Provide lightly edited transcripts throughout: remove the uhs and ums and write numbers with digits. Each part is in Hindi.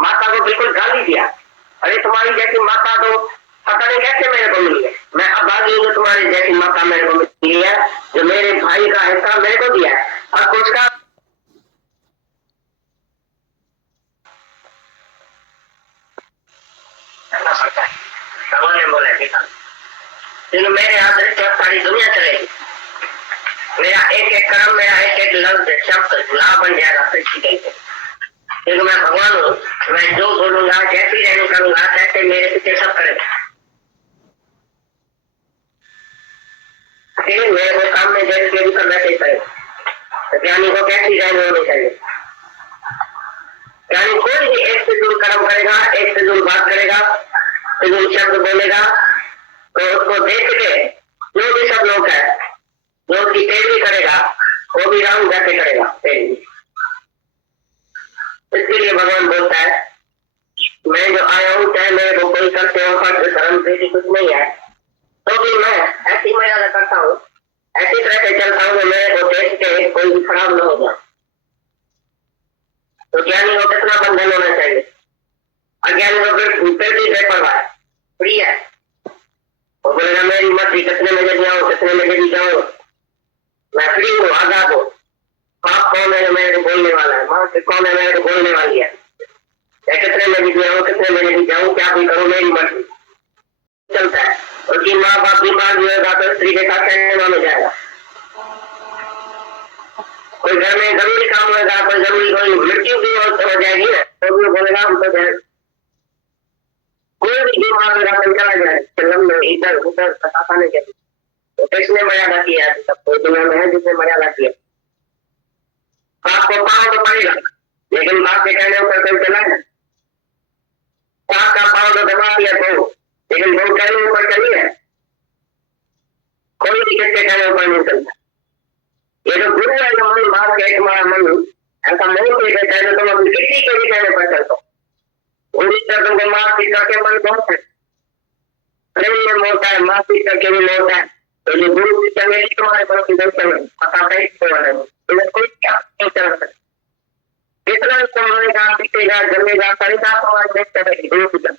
माता को बिल्कुल गाली दिया, अरे तुम्हारी जैसी माता तो पता नहीं कैसे मेरे को मिली है, मैं अभागी हूँ, तुम्हारी जैसी माता मेरे को मिली है जो मेरे भाई का हिस्सा मेरे को दिया है और कुछ का पड़ता है। भगवान ने बोला ठीक है, मेरे हाथ से सारी दुनिया चलेगी, मेरा एक एक कर्म, मेरा एक एक लफ्ज शब्द लाभ बन जाएगा सच्ची गई से, क्योंकि मैं भगवान हूँ, मैं जो बोलूंगा जैसी रहनी करूंगा कैसे मेरे पीछे सब करेगा। मेरे को काम में जैसे भी करना चाहिए, तो ज्ञानी को कैसी रहनी होनी चाहिए। ज्ञानी कोई भी एक से दूर कर्म करेगा, एक से दूर बात करेगा, फिजूल शब्द बोलेगा, तो उसको देख के जो भी सब लोग है जो उसकी पैरवी करेगा वो भी राम जाके करेगा पैरवी। इसके लिए भगवान बोलता है मैं जो आया हूँ चाहे मेरे को कोई करते हो खर्च धर्म से कुछ नहीं है, तो भी मैं ऐसी मर्यादा करता हूँ, ऐसी तरह से चलता हूँ मेरे को देख के कोई भी खराब न हो जाए। तो ज्ञानी को कितना बंधन होना चाहिए, अज्ञानी को फिर भी बेपरवाह है, फ्री है, वो बोलेगा मेरी मर्जी कितने बजे जाऊँ कितने बजे भी जाऊँ, मैं फ्री हूँ, आजाद हूँ। बाप कौन है मेरे को बोलने वाला है, माँ कौन है मेरे को बोलने वाली है, कितने बजे भी जाऊँ कितने बजे भी जाऊँ क्या भी करूँ मेरी मर्जी चलता है। उसकी माँ बाप बीमार भी होगा तो स्त्री के साथ कहने में जाएगा, कोई घर में जरूरी काम होगा, कोई जरूरी कोई मृत्यु भी हो जाएगी ना तो भी बोलेगा हम तो जाए, कोई भी बीमार होगा तो चला जाए फिल्म में इधर उधर पता नहीं चाहिए। तो किसने मर्यादा किया सबको दुनिया में है जिसने मर्यादा किया। बाप को पाँव तो पड़ेगा लेकिन बाप के कहने ऊपर कोई चला है, बाप का पाँव तो दबा दिया तो लेकिन वो कहने ऊपर चली है, कोई भी किसके कहने ऊपर नहीं चलता। ये जो गुरु है जो मन बाप के तुम्हारा मन ऐसा मन कोई कहता है तुम अपनी किसी के भी कहने पर चलते हो, उन्हीं तरह तुमको माफ पिता के मन बहुत है, प्रेम में मोड़ता है, माफ पिता के भी मोड़ता है। तो जो गुरु की चंगे तुम्हारे पर पता नहीं कोई क्या नहीं चल सकता, कितना तुम्हारेगा पीटेगा जमेगा करेगा तुम्हारे देख करेगी गुरु की चंग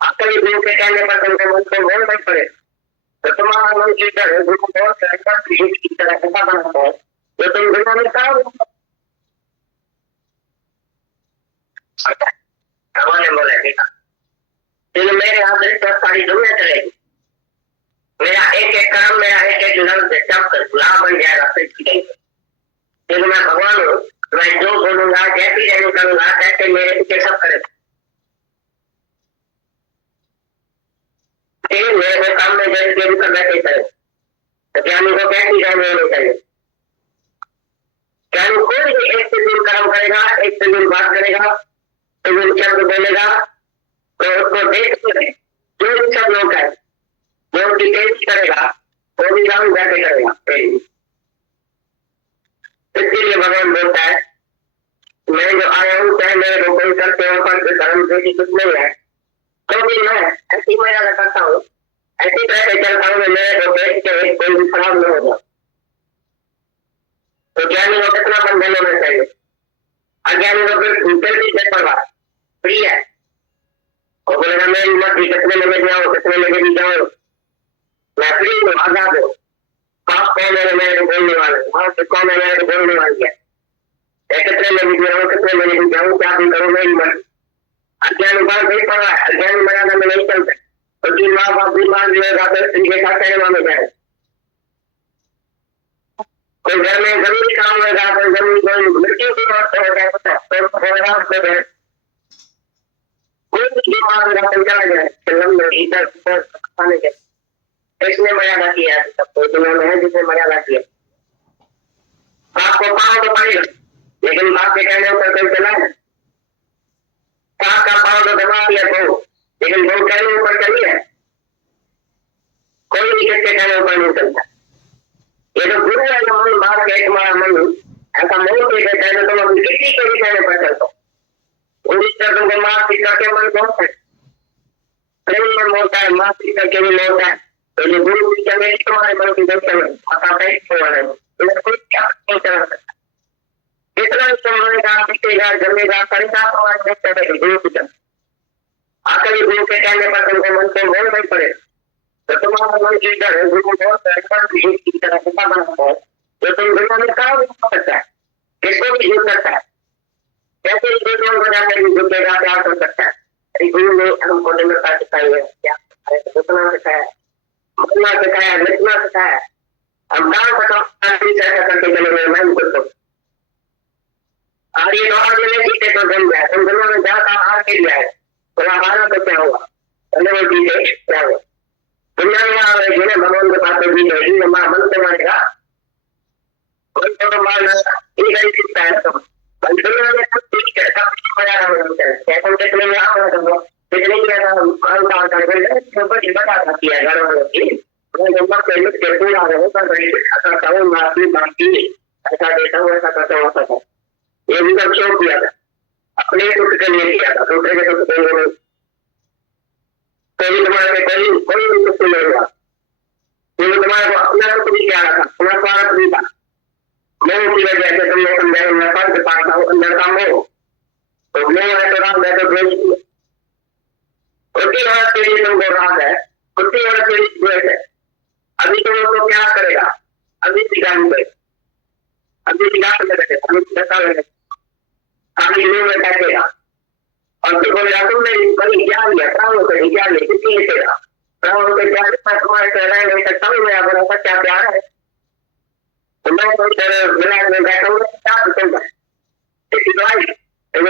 आपका भी गुरु के कहने पर तुमको मन को मोड़ नहीं पड़े, तो तुम्हारा मन की तरह गुरु बहुत की तरह ऐसा बनाता है जो तुम गुरु में काम भगवान ने बोला ठीक है, मेरे हाथ से सारी दुनिया चलेगी, मेरा एक एक कर्म, मेरा एक एक लफ्ज शब्द लाभ बन जाएगा सच्ची गई से, क्योंकि मैं भगवान हूँ, मैं जो बोलूंगा जैसी रहनी करूंगा कैसे मेरे पीछे सब करेगा। मेरे को काम में जैसे भी करना चाहिए, तो ज्ञानी को कैसी रहनी होनी चाहिए। ज्ञानी कोई भी एक से दूर कर्म करेगा, एक से दूर बात करेगा, फिजूल शब्द बोलेगा, तो उसको देख के जो भी सब लोग है जो उसकी तेजी करेगा वो भी राम जाके करेगा। इसके लिए भगवान बोलता है मैं जो आया हूँ चाहे मेरे को कोई करते हो खर्च धर्म से कुछ नहीं है, तो भी मैं ऐसी मर्यादा करता हूँ, ऐसी तरह से चलता हूँ मेरे को देख के कोई भी खराब न होगा। तो ज्ञानी को कितना बंधन होना चाहिए, अज्ञानी को फिर भी बेपरवाह फ्री है, वो बोलेगा मेरी मर्जी कितने बजे जाऊँ कितने बजे भी जाऊँ, मैं फ्री हूँ, आजाद हूँ। बाप कौन है मेरे को बोलने वाला है, माँ कौन है मेरे को बोलने वाली है, कितने बजे भी जाऊँ कितने बजे भी जाऊँ क्या भी करूँ मेरी मर्जी। अज्ञानी बात नहीं पड़ रहा है, अज्ञानी मर्यादा में नहीं चलता, क्योंकि माँ बाप बीमार भी होगा तो स्त्री के साथ कहने में जाए, कोई घर में जरूरी काम होगा कोई जरूरी कोई मृत्यु की बात हो जाए तो कोई भी बीमार होगा तो चला जाए फिल्म में इधर उधर खाने के। इसने मर्यादा किया सबको दुनिया में है जिसने मर्यादा किया। बाप को पाँव तो पड़ेगा लेकिन बाप के कहने ऊपर कोई चला है, बाप का पाँव तो दबा दिया तो लेकिन वो कहने ऊपर चली है, कोई भी किसके कहने ऊपर नहीं चलता। ये तो गुरु है जो मन बाप के तुम्हारा मन ऐसा मन के कहता है तुम अपनी किसी के भी कहने पर चलते हो, उन्हीं तरह तुमको माफ पिता के मन बहुत है, प्रेम में मोड़ता है, माफ पिता के भी मोड़ता है। तो जो गुरु की चंगे तुम्हारे मन की दर्शन पता नहीं कोई क्या नहीं चला सकता। कितना समझेगा, पीटेगा, जमेगा, परिणाम हमारे गुरु की तरफ। आखिरी गुरु के कहने पर तुमको मन को मोल नहीं पड़े तो तुम्हारा मन की तरह गुरु बहुत की तरह बना है जो तुम दुनिया में कहा भी हो सकता है, किसको भी झूठ सकता है। कैसे गुरु बनाने की झूठेगा प्यार कर सकता है। गुरु ने हमको निम्रता सिखाई है, क्या रुकना सिखाया, मरना सिखाया, लिखना सिखाया। हम कहाँ ऐसा करके चले गए, मैं खुद और ये दौड़ में जीते तो जम जाए, तुम दुनिया में जाता हार के लिया है, तो हमारा तो क्या हुआ, जीते क्या हुआ। दुनिया में आ रहे जिन्हें भगवान के पास जीते मन से मारेगा कोई तो मारना ये गरीब सीखता है। तो दुनिया में सब ठीक है, सब कुछ मजा रहा है, कैसे कितने में आ रहा था कितने की बता सकती है घर वालों की नंबर पहले कैसे आ रहे हो करता हूँ माफी बाकी ऐसा देता हूँ, ऐसा करता हूँ, ऐसा ये भी सब क्यों किया था, अपने दुख के लिए किया था, दूसरे के दुख के लिए नहीं। कभी तुम्हारे कोई भी दुख नहीं हुआ, क्योंकि तुम्हारे को अपना दुख भी क्या था, तुम्हारा स्वार्थ भी था। मैं उसी वजह से तुमने समझाया मैं फर्ज पाता हूँ अंदर का मोह, तो मैं है तो राग है तो द्वेष, उसी औरत के लिए तुमको राग है, उसी औरत के लिए द्वेष है। अभी तुम उसको क्या करेगा, अभी सिखा नहीं, अभी सिखा सकते, अभी सिखा लगे, अभी मुंह में बैठेगा और फिर बोलेगा तुमने कभी क्या लिया, प्राणों से क्या लिया, कितनी लिखेगा, प्राणों से क्या लिखा, तुम्हारे से रह नहीं सकता हूँ मैं, अगर ऐसा क्या प्यार है तो मैं विनायक में बैठा हूँ, क्या सुनता है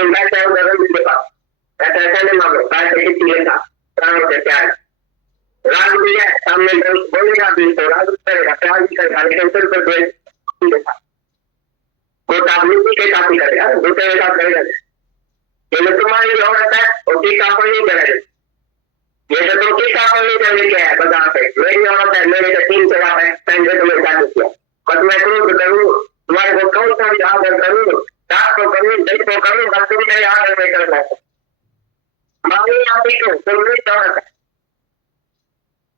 बैठा हूँ गगन भी देखा, ऐसा नहीं मांगो कैसे कितनी लिखा, प्राणों से प्यार राग भी है, सामने बोलेगा भी तो राग करेगा, प्यार भी करेगा, लेकिन सिर्फ देखा वो राजनीति के साथ ही करेगा, दूसरे के साथ करेगा। ये तुम्हारी औरत है वो टीकापन नहीं करेगी, ये तो तुम टीकापन नहीं करने के है बाजार पे, मेरी औरत है, मेरे से 3 जगह है पहले तुम्हें शादी किया, बस मैं करूँ तो करूँ, तुम्हारे को कौन सा भी आदर करूँ, रात को करूँ, दिन को करूँ, बस तुम मेरे आदर में करना है। मांगी आती क्यों, तुम मेरी औरत है,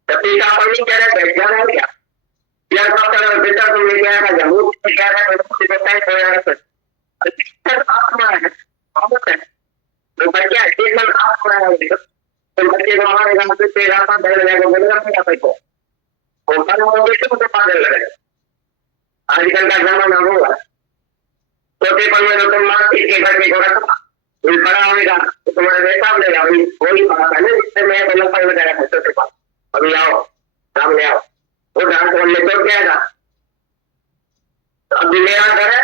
तो टीकापन नहीं करे क्या है क्या यार डॉक्टर बेटा तुमने क्या है जरूर क्या है तो बताए तो यार सर आत्मा है बहुत है तो बच्चा ट्रीटमेंट आत्मा है तो बच्चे को हमारे गांव से तेरा सा डर लगेगा बोलेगा क्या पैसा वो पर वो बेटे को तो पागल लगेगा। आजकल का जमाना होगा छोटे पर में तो तुम मार के बच्चे को रखा वो बड़ा होगा तो तुम्हारे बेटा लेगा वही बात है ना, जिससे मैं गलत पर लगाया था छोटे पास अभी आओ सामने आओ वो डांस करने तो क्या था, तो अभी मेरा घर है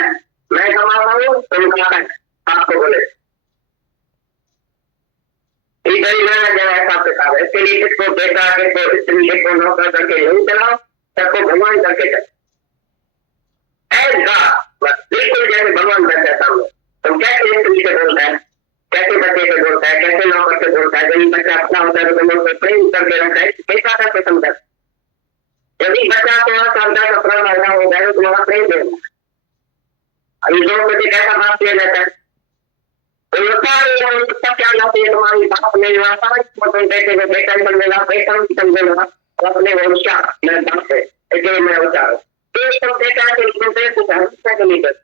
मैं कमाता हूँ तुम खाता है आपको बोले ऐसा इसके लिए किसको बेटा किसको स्त्री किसको नौकर करके नहीं चलाओ, सबको भगवान करके चलो ऐसा बस बिल्कुल जैसे भगवान करते हैं सामने। तुम कैसे स्त्री से बोलता है, कैसे बच्चे से बोलता है, कैसे नौकर से बोलता है, जब बच्चा अपना होता है तो तुम उसको प्रेम करके रखता है, कैसा करके समझा। यदि बच्चा तुम्हारा सामने अपना पैदा हो जाए तो तुम्हारा प्रेम देगा। अभी दो बच्चे कैसा बात किया जाता है तो क्या लाती है तुम्हारी बात नहीं आता बेटे को बेटा समझेगा, बेटा भी समझेगा और अपने भविष्य मैं बात है इसलिए मैं उतारू बेटा के नहीं कर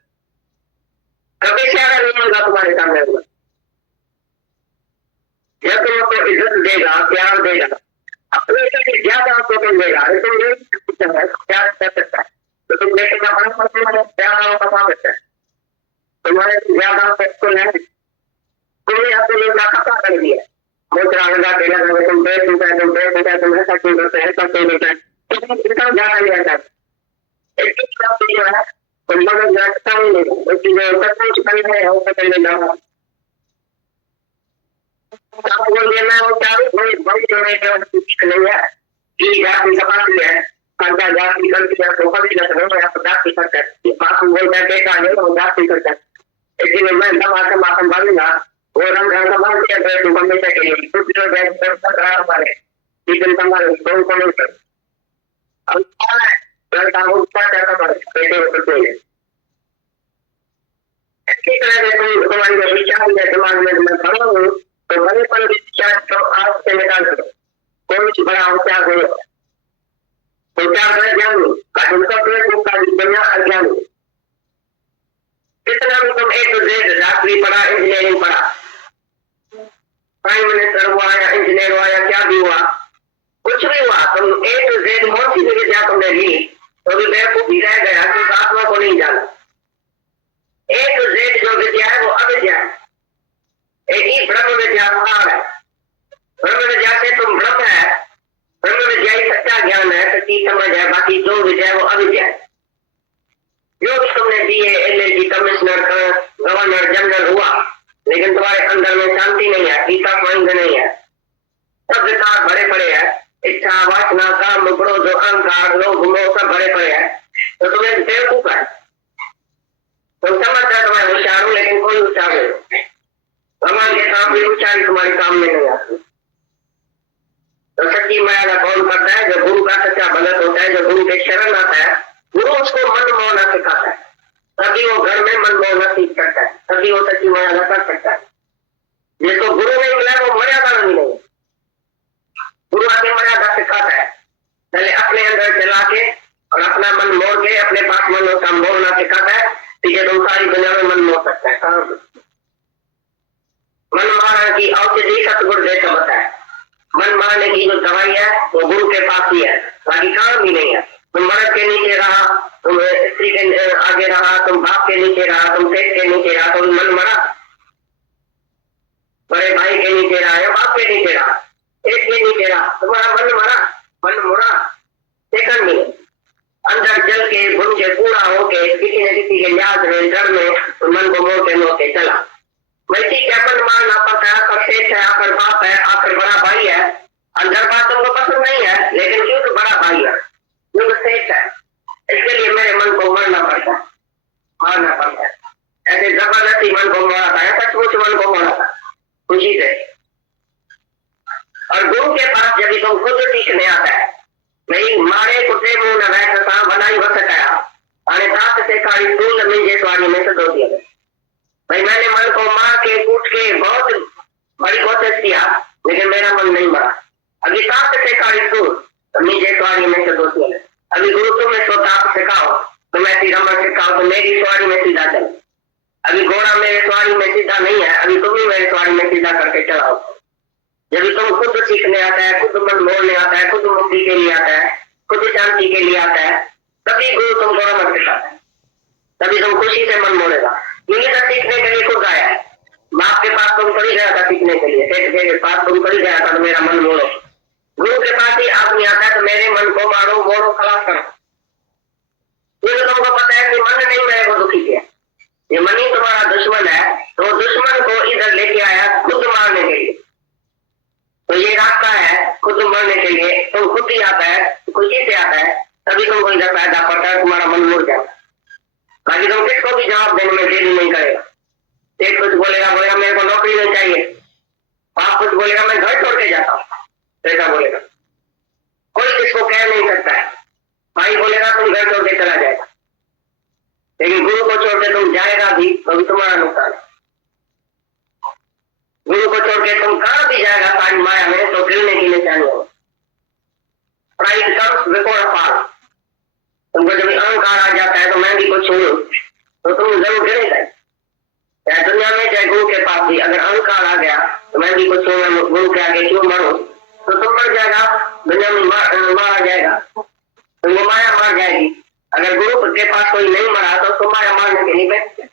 हमेशा का नहीं होगा तुम्हारे सामने होगा। जब तुम आपको इज्जत देगा, प्यार देगा, अपने से ज्यादा आपको समझेगा, तुम प्यार कर सकता है तो तुम देखेगा प्यार पता सकता है तुम्हारे ज्यादा सबको नहीं, तुमने अपने लोग का खपा कर दिया मोतरा लगा के लगा तुम बेच देता है, तुम बेच देता है, तुम ऐसा क्यों करते हैं, ऐसा क्यों करते हैं, इतना ज्यादा नहीं रहता जो है तुम मगर जागता ही नहीं, उसकी जो सचमुच करना है वो पकड़ लेना है। बोलिए मैं वो क्या बड़ी बड़ी जो नहीं है कि जाति समाज है करता जाति करती है तो कभी जाति करता है बात बोलता है बेटा नहीं वो जाति करता है, इसलिए मैं समाज मातम बांधूंगा वो रंग रंग बांध के तुम हमेशा के लिए कुछ जो हमारे जीवन संभाल दो को नहीं कर अब क्या है लड़का उसका कैसा पड़े बेटे को अच्छी तरह से तुम तुम्हारी जो विचार है दिमाग में मैं खड़ा हूँ तो बड़े पर विचार तो आप से निकाल करो कोई बड़ा विचार हो विचार कर ज्ञान उनका प्रयत्न का दुनिया अज्ञान कितना भी तुम A to Z डॉक्टरी पढ़ा, इंजीनियरिंग पढ़ा, प्राइम मिनिस्टर हुआ या इंजीनियर हुआ या क्या भी हुआ, कुछ भी हुआ, तुम A to Z कौन सी भी विद्या तुमने ली तो भी बेवकूफी रह गया कि आत्मा को नहीं जाना। A to Z जो विद्या है वो अविद्या है, एक ही ब्रह्म विद्या सार है। ब्रह्म विद्या से तुम ब्रह्म है, ब्रह्म विद्या ही सच्चा ज्ञान है, सच्ची समझ है, बाकी जो विद्या है वो अविद्या है। जो भी तुमने BA, LLB, commissioner, governor, general हुआ, लेकिन तुम्हारे अंदर में शांति नहीं है, पीस ऑफ माइंड नहीं है, सब विकार भरे पड़े हैं, इच्छा, वासना, काम, क्रोध, अहंकार, लोभ, मोह सब भरे पड़े हैं, तो तुम्हें बेवकूफ है। तुम समझते हो तुम्हें होशियार हूं, लेकिन कोई होशियार नहीं। भगवान के काम भी होशियारी तुम्हारे काम में नहीं आती। तो सच्ची माया का कौन करता है? जो गुरु का सच्चा भगत होता है, जो गुरु के शरण आता है, गुरु उसको मन मोहना सिखाता है, तभी वो घर में मन मोहना सीख सकता है, तभी वो सच्ची माया का कर सकता है। जिसको गुरु नहीं मिला वो मर्यादा नहीं है। गुरु आके मर्यादा सिखाता है, पहले अपने अंदर चला के और अपना मन मोड़ के अपने पास मन का मोड़ना सिखाता है, ठीक तुम सारी दुनिया में मन मोड़ सकता है। मन मारने की औषधि सतगुरु जैसा बताया, मन मारने की जो दवाई है वो गुरु के पास ही है, बाकी काम भी नहीं है। तुम मर्द के नीचे रहा, तुम स्त्री के आगे रहा, तुम बाप के नीचे रहा, तुम पेट के नीचे रहा, तुम मन मरा, बड़े भाई के नीचे रहा या बाप के नीचे रहा, एक के नीचे रहा, तुम्हारा मन मरा, मन मुड़ा, सेकंड में अंदर जल के भून के पूरा होके किसी न किसी के याद में डर में मन को मोड़ के चला। वैसे क्या मन मारना पड़ता है, आखिर शेष है, आखिर बाप है, आखिर बड़ा भाई है। अंदर बात तुमको पसंद नहीं है, लेकिन क्यों तो बड़ा भाई है, क्यों तो शेष है, इसके लिए मेरे मन को मारना पड़ता है, मारना पड़ता है। ऐसे जबरदस्ती मन को मारा था, सचमुच मन को मारा था खुशी से। और गुरु के पास जब तुम खुद सीखने आता है, नहीं मारे कुटे मुंह न वैसा बनाई हो सकाया अरे दांत से काली तूल मिंजे स्वारी में से दो दिया। भाई मैंने मन को मार के कूट के बहुत बड़ी कोशिश किया, लेकिन मेरा मन नहीं मरा। अभी दांत से काली तूल मिंजे स्वारी में से दो दिया। अभी गुरु तुम्हें सोताप सिखाओ, तुम ऐसी रमन सिखाओ तो मेरी स्वारी में सीधा चले। अभी घोड़ा मेरे स्वारी में सीधा नहीं है, अभी तुम ही मेरे स्वारी में सीधा करके चलाओ। जब तुम खुद सीखने आता है, खुद मन मोड़ने आता है, खुद मुक्ति के लिए आता है, खुद शांति के लिए आता है, तभी गुरु तुमको रमन सिखाता है, तभी तुम खुशी से मन मोड़ेगा। यही सब सीखने के लिए खुद आया है। बाप के पास तुम थोड़ी गया था सीखने के लिए, सेठ के पास तुम थोड़ी गया था तो मेरा मन मोड़ो। गुरु के पास ही आदमी आता है तो मेरे मन को मारो, मोड़ो, खलास करो। ये तो तुमको पता है कि मन नहीं मेरे को दुखी किया, ये मन ही तुम्हारा दुश्मन है, तो दुश्मन को इधर लेके आया खुद मारने के लिए। तो ये रास्ता है खुद मरने के लिए, तुम खुद ही आता है, खुशी से आता है, तभी तुमको इधर फायदा पड़ता है, तुम्हारा मन मुड़ जाता है। बाकी तुम किसको भी जवाब देने में देरी नहीं करेगा। एक कुछ बोलेगा मेरे को नौकरी नहीं चाहिए, बाप कुछ बोलेगा मैं घर छोड़ के जाता हूँ, ऐसा बोलेगा। कोई किसको कह नहीं सकता है। भाई बोलेगा तुम घर छोड़ के चला जाएगा, लेकिन गुरु को छोड़ के तुम जाएगा भी तो भी तुम्हारा नुकसान है। गुरु को छोड़ के तुम कहां भी जाएगा सारी माया में तो गिरने की निशानी हो। Pride comes before fall. तुमको जब अहंकार आ जाता है तो मैं भी कुछ हूं तो तुम जरूर गिरेगा। चाहे दुनिया में चाहे गुरु के पास भी अगर अहंकार आ गया तो मैं भी कुछ हूं, मैं गुरु के आगे क्यों मरूं, तो तुम मर जाएगा, दुनिया में मारा जाएगा, तुमको माया मार जाएगी। अगर गुरु के पास कोई नहीं मरा तो तुम माया मारने के लिए बैठते।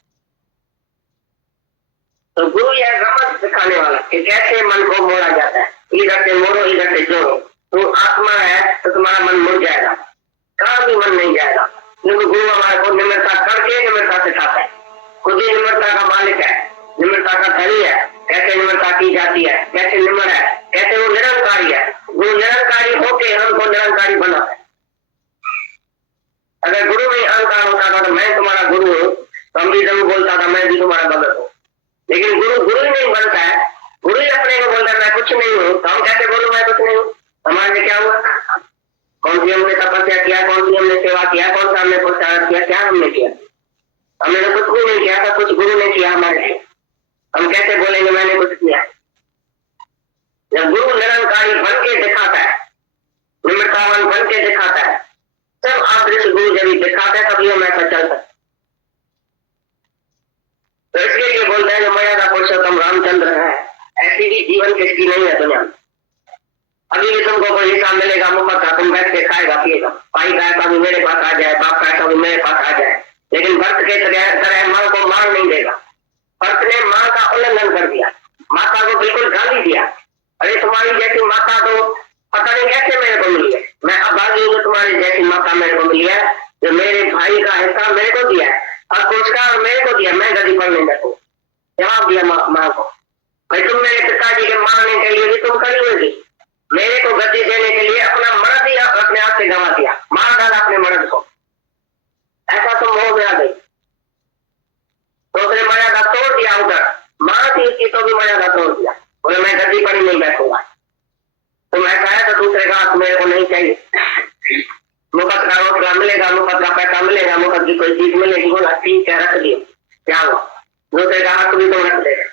तो गुरु यह रमन सिखाने वाला कि कैसे मन को मोड़ा जाता है, इधर से मोड़ो इधर से जोड़ो। तुम आत्मा है तो तुम्हारा मन मुड़ जाएगा, कहां भी मन नहीं जाएगा, क्योंकि गुरु हमारे को निम्रता करके निम्रता सिखाता है। खुद ही निम्रता का मालिक है, निम्रता का धनी है, कैसे निम्रता की जाती है, कैसे निम्र है, कैसे वो निरंकारी है। गुरु निरंकारी होके हमको निरंकारी बनाता है। अगर गुरु में अहंकार होता था तो मैं तुम्हारा गुरु हूँ तो हम भी जरूर बोलता था मैं भी तुम्हारा भगत हूँ, लेकिन गुरु गुरु ही नहीं बनता है। गुरु ही अपने को बोलता है मैं कुछ नहीं हूँ, तो हम कैसे बोलूं मैं कुछ नहीं हूँ। भी जीवन किसकी नहीं है दुनिया में। अभी भी तुमको कोई हिसाब मिलेगा मुफ्त का, तुम बैठ के खाएगा पिएगा, भाई का ऐसा भी मेरे पास आ जाए, बाप का ऐसा भी मेरे पास आ जाए, लेकिन भक्त के तरह माँ को मार नहीं देगा। भक्त ने माँ का उल्लंघन कर दिया, माता को बिल्कुल गाली दिया। अरे तुम्हारी जैसी माता तो पता नहीं कैसे मेरे को मिली है, मैं अभागी हूँ तुम्हारी जैसी माता मेरे को मिली है, जो मेरे भाई का हिस्सा मेरे को दिया है और पुरस्कार मेरे को दिया, मैं गद्दी पर नहीं बैठू। जवाब दिया माँ को, भाई तुम मेरे पिताजी के मारने के लिए भी तुम करी होगी, मेरे को गद्दी देने के लिए अपना मर्द दिया, अपने आप से गंवा दिया, मार डाला अपने मर्द को। ऐसा तो मोह में आ गई, तो उसने मर्यादा तोड़ दिया। उधर माँ थी उसकी तो भी मर्यादा तोड़ दिया, बोले मैं गद्दी पर ही नहीं बैठूंगा। तुम ऐसा है तो दूसरे का मेरे को नहीं चाहिए। मुफ्त का रोजगार मिलेगा, मुफ्त का पैसा मिलेगा, मुफ्त की कोई चीज मिलेगी, बोला ठीक है रख दियो, क्या हुआ, दूसरे का हक भी तुम रख देगा।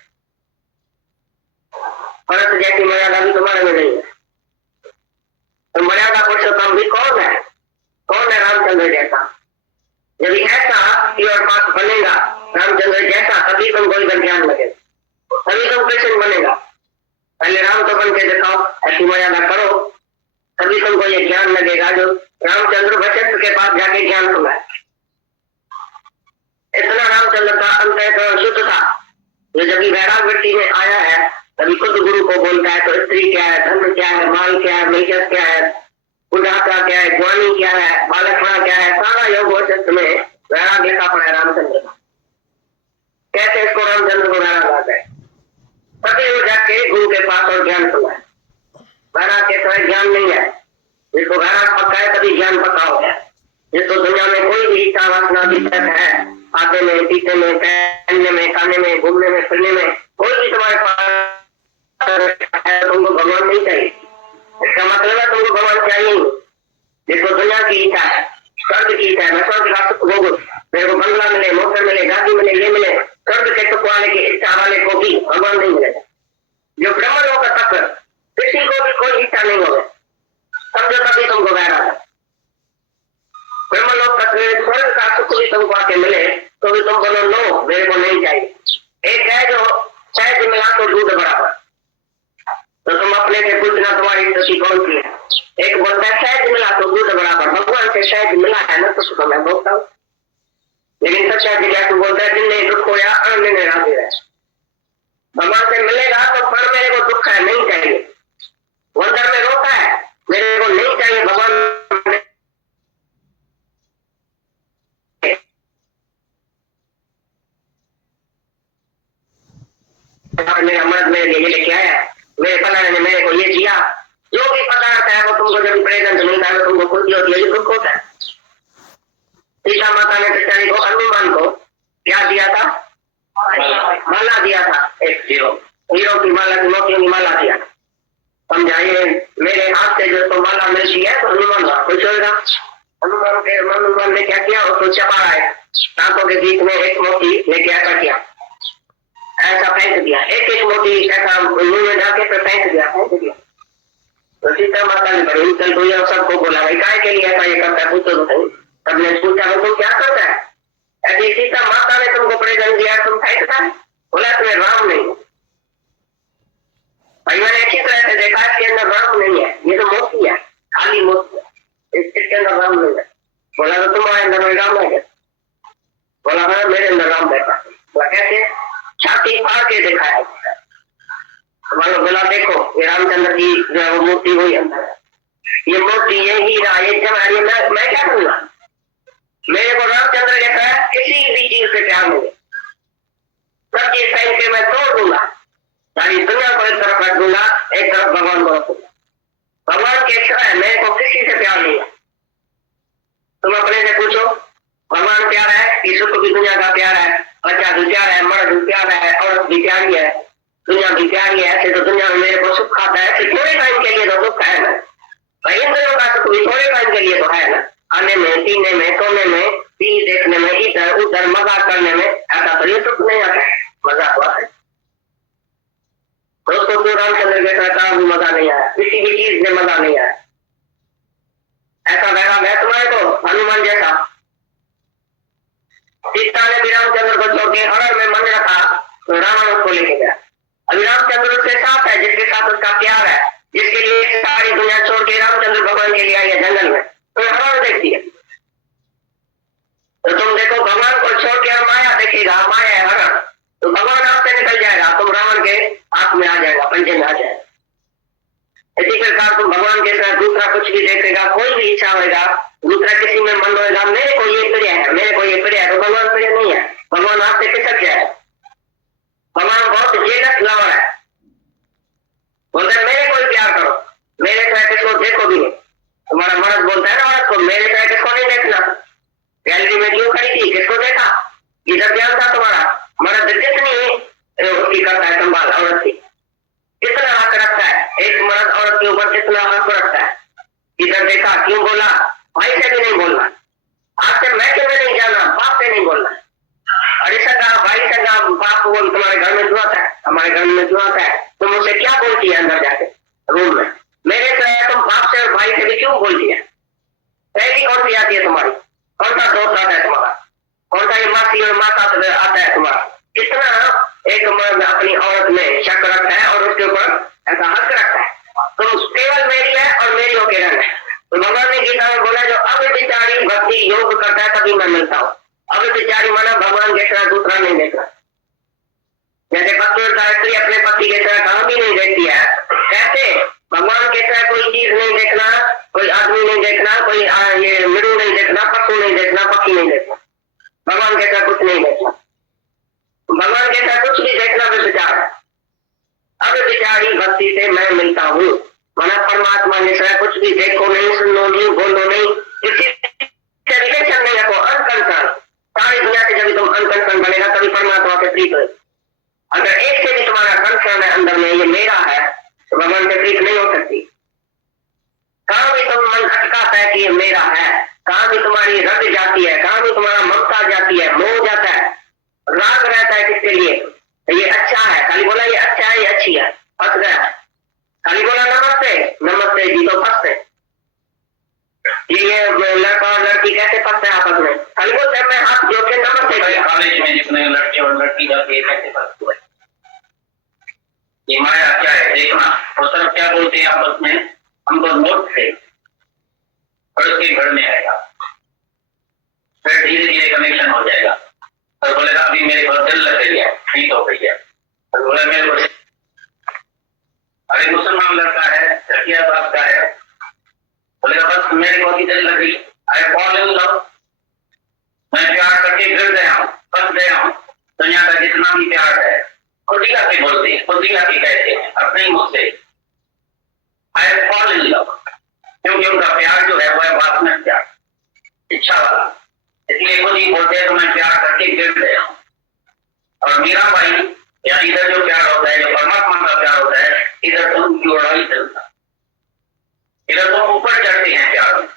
परत जैसी मर्यादा भी तुम्हारे में नहीं है। तो मर्यादा पुरुषोत्तम भी कौन है? कौन है रामचंद्र जैसा? यदि ऐसा योर पास बनेगा रामचंद्र जैसा, तभी तुमको इधर ध्यान लगेगा, तभी तुम कृष्ण बनेगा। पहले राम तो बन के दिखाओ, ऐसी मर्यादा करो, तभी तुमको ये ज्ञान लगेगा जो रामचंद्र वशिष्ठ के पास जाके ज्ञान सुना है। इतना रामचंद्र का अंतःकरण शुद्ध था, जो जब वैराग वृत्ति में आया है तभी खुद गुरु को बोलता है। तो स्त्री क्या है, धन क्या है, माल क्या है, मिल्कियत क्या है, बुढ़ापा क्या है, जवानी क्या है, बालकपना क्या है, सारा योग वशिष्ठ में वैराग लिखा पड़ा है रामचंद्र का। कैसे इसको रामचंद्र को वैराग आता है? तभी वो जाके गुरु के पास और ज्ञान सुना है। वैराग के समय ज्ञान नहीं है, जिसको वैराग पक्का है तभी ज्ञान पक्का हो गया। जिसको दुनिया में कोई भी इच्छा वासना है, खाते में, पीते में, पहनने में, खाने में, घूमने में, फिरने में, कोई भी तुम्हारे पास तुमको भगवान नहीं चाहिए। इसका मतलब है तुमको भगवान चाहिए नहीं। जिसको दुनिया की इच्छा है, स्वर्ग की इच्छा है, मैं स्वर्ग का सुख भोगूं, मेरे को बंगला मिले, मोटर मिले, गाड़ी मिले, ये मिले, स्वर्ग के सुख वाले की इच्छा वाले को भी भगवान नहीं मिलेगा। जो ब्रह्म लोक तक किसी को भी कोई इच्छा नहीं होगा, समझो तभी तुमको वैराग है। ब्रह्म लोक तक स्वर्ग का सुख भी तुमको आके मिले तो भी तुम बोलो नो, मेरे को नहीं चाहिए। एक है जो शहद मिला तो दूध बराबर, तो तुम अपने से पूछना तुम्हारी स्थिति कौन सी है। एक बोलता है शहद मिला तो दूध बराबर, भगवान से शहद मिला है ना तो मैं बोलता हूँ, लेकिन सच्चा जिज्ञासु बोलता है जिनने दुख हो या अन्य ने राजी है। भगवान से मिलेगा तो पर मेरे को दुख है, नहीं चाहिए। वो अंदर में रोता है मेरे को नहीं चाहिए, भगवान मेरा मर्द मेरे लिए लेके आया, मेरे फलाने ने मेरे को ये दिया। जो भी पदार्थ है वो तुमको जब प्रेजेंट मिलता है तुमको खुशी होती है, ये दुख होता है। सीता माता ने बेचारी को, हनुमान को क्या दिया था? माला दिया था, एक हीरो की माला की, मोतियों की माला दिया। समझाइए मेरे हाथ से जो तो माला मिलती है तो हनुमान खुश होगा। हनुमान ने क्या किया, उसको चपा है, दांतों के बीच में एक मोती लेके ऐसा किया, ऐसा फेंक दिया, एक एक मोती ऐसा मुंह में जाके फिर फेंक दिया। तो सीता माता ने बड़ी चल गई और सबको बोला भाई काय के लिए ऐसा ये करता है, पूछो तो सही। सबने पूछा तुम क्या करता है? ऐसी सीता माता ने तुमको प्रेजेंट दिया, तुम फेंकता है? बोला तुम्हें राम नहीं है। भाई मैंने अच्छी तरह से देखा इसके अंदर राम नहीं है, ये तो मोती है, खाली मोती है, इसके अंदर राम नहीं है। बोला तो तुम्हारे अंदर राम है? बोला हाँ मेरे अंदर राम बैठा। बोला कैसे? छाती फाड़ के दिखाया। बोला देखो ये रामचंद्र की जो है वो मूर्ति हुई अंदर है, ये मूर्ति ये हीरा ये जवाहर, मैं क्या करूंगा? मेरे को रामचंद्र जैसा किसी भी चीज से प्यार नहीं, सब चीज पहन के मैं तोड़ दूंगा, सारी दुनिया को एक तरफ रख दूंगा, एक तरफ भगवान को रखूंगा। भगवान के सिवाय मेरे को किसी से प्यार नहीं है। तुम अपने से पूछो भगवान प्यार है कि सुख भी दुनिया का प्यार है, बच्चा भी प्यार है, मर्द भी प्यार है, औरत भी प्यारी है, दुनिया भी प्यारी है। ऐसे तो दुनिया में मेरे को सुख खाता है, ऐसे थोड़े टाइम के लिए तो दुख है ना भाई, इन दोनों का सुख भी थोड़े टाइम के लिए तो है ना, खाने में, पीने में, सोने में, टीवी देखने में, इधर उधर मजाक करने में, ऐसा तो ये सुख नहीं आता है, मजाक हुआ है। दोस्तों को रामचंद्र के साथ भी मजा नहीं आया, किसी भी चीज में मजा नहीं आया। ऐसा वैराग है तुम्हारे को हनुमान जैसा? सीता ने भी रामचंद्र को छोड़ के हरण में मन रखा तो रावण उसको लेके गया। अभी रामचंद्र उसके साथ है, जिसके साथ उसका प्यार है, जिसके लिए सारी दुनिया छोड़ के रामचंद्र भगवान के लिए आई है जंगल में, तो हरण देखती है। तो तुम देखो भगवान को छोड़ के माया देखेगा, माया है हरण, तो भगवान आपसे निकल जाएगा, तुम रावण के हाथ में आ जाएगा, पंजे में आ जाएगा। इसी प्रकार तुम भगवान के साथ दूसरा कुछ भी देखेगा, कोई भी इच्छा होगा, दूसरा किसी में मन होगा मेरे को ये प्रिय है, मेरे को ये प्रिय है, तो भगवान प्रिय नहीं है, भगवान आपसे खिसक जाए। भगवान बहुत जेलस लवर है, बोलते मेरे को प्यार करो, मेरे तरह किसको देखो भी नहीं। तुम्हारा मर्द बोलता है ना औरत को मेरे तरह किसको नहीं देखना, गैलरी में क्यों खड़ी थी, किसको देखा, इधर ध्यान था तुम्हारा। मर्द कितनी उसकी करता है संभाल औरत की, कितना हक रखता है, एक मर्द औरत के ऊपर कितना हक रखता है। इधर देखा, क्यों बोला, भाई से भी नहीं बोलना, आज से मैं क्यों नहीं जाना, बाप से नहीं बोलना। अरे सगा भाई सगा बाप वो तुम्हारे घर में जुआता है, हमारे घर में जुआता है, तुम मुझसे क्या बोलती है अंदर जाके रूम में, मेरे से तुम बाप से और भाई से भी क्यों बोलती है। पहली कौन सी आती है तुम्हारी, कौन सा दोस्त आता है तुम्हारा, कौन सा ये मासी और माता आता है तुम्हारा। कितना एक मर्द अपनी औरत में शक रखता है और उसके ऊपर ऐसा हक रखता है, तुम केवल मेरी है और मेरी होके रहना है। तो भगवान ने गीता में बोला जो अब विचारी भक्ति योग करता है तभी मैं मिलता हूँ। अब विचारी माना भगवान के तरह दूसरा नहीं देखना, जैसे पत्नी और गायत्री अपने पति के तरह कहाँ भी नहीं देखती है, कैसे भगवान के तरह कोई चीज नहीं देखना, कोई आदमी नहीं देखना, कोई ये मृग नहीं देखना, पशु नहीं देखना, पक्षी नहीं देखना, भगवान के तरह कुछ नहीं देखना, भगवान के तरह कुछ भी देखना विचार है। अब विचारी भक्ति से मैं मिलता हूँ, माना परमात्मा जैसा कुछ भी देखो नहीं, सुनो नहीं, बोलो नहीं, किसी से रिलेशन नहीं रखो, अनकंसर्न। सारी दुनिया से जब तुम अनकंसर्न बनेगा तभी परमात्मा से प्रीत हो। अगर एक से भी तुम्हारा कंसर्न है अंदर में ये मेरा है, तो भगवान से प्रीत नहीं हो सकती। कहां भी तुम मन अटकाता है कि ये मेरा है, कहां भी तुम्हारी रग जाती है, कहां भी तुम्हारा ममता जाती है, मोह जाता है, राग रहता है किसके लिए, ये अच्छा है, खाली बोला ये अच्छा है, ये अच्छी है, फंस गया। खाली बोला नमस्ते नमस्ते जी तो फंसते। ये लड़का और लड़की कैसे फंसते हैं आपस में, खाली बोलते मैं हाथ जोड़ के नमस्ते। कॉलेज में जितने लड़के और लड़की जाती है कैसे फंसते हैं, ये माया क्या है देखना। और सब क्या बोलते हैं आपस में, हमको नोट से और उसके घर में आएगा, फिर धीरे धीरे कनेक्शन हो जाएगा और बोलेगा अभी मेरे को दिल लग गई है, ठीक हो गई है, और बोले मेरे को अरे मुसलमान लड़का है, लड़किया बाप का है, बोलेगा बस मेरे को भी दिल लग गई, अरे कौन ले लो, मैं प्यार करके गिर गया हूँ, फंस गया हूँ। दुनिया का जितना भी प्यार है खुदी का के बोलते हैं, खुदी का के कहते हैं अपने मुंह से, आई फॉल इन लव, क्योंकि उनका प्यार जो है वह वासना प्यार, इच्छा वाला, इसलिए खुद ही बोलते हैं तो मैं प्यार करके गिर गया हूँ। और मीरा भाई या इधर जो प्यार होता है, जो परमात्मा का प्यार होता है, इधर तुम की लड़ाई चलता, इधर तुम ऊपर चढ़ते हैं प्यार में,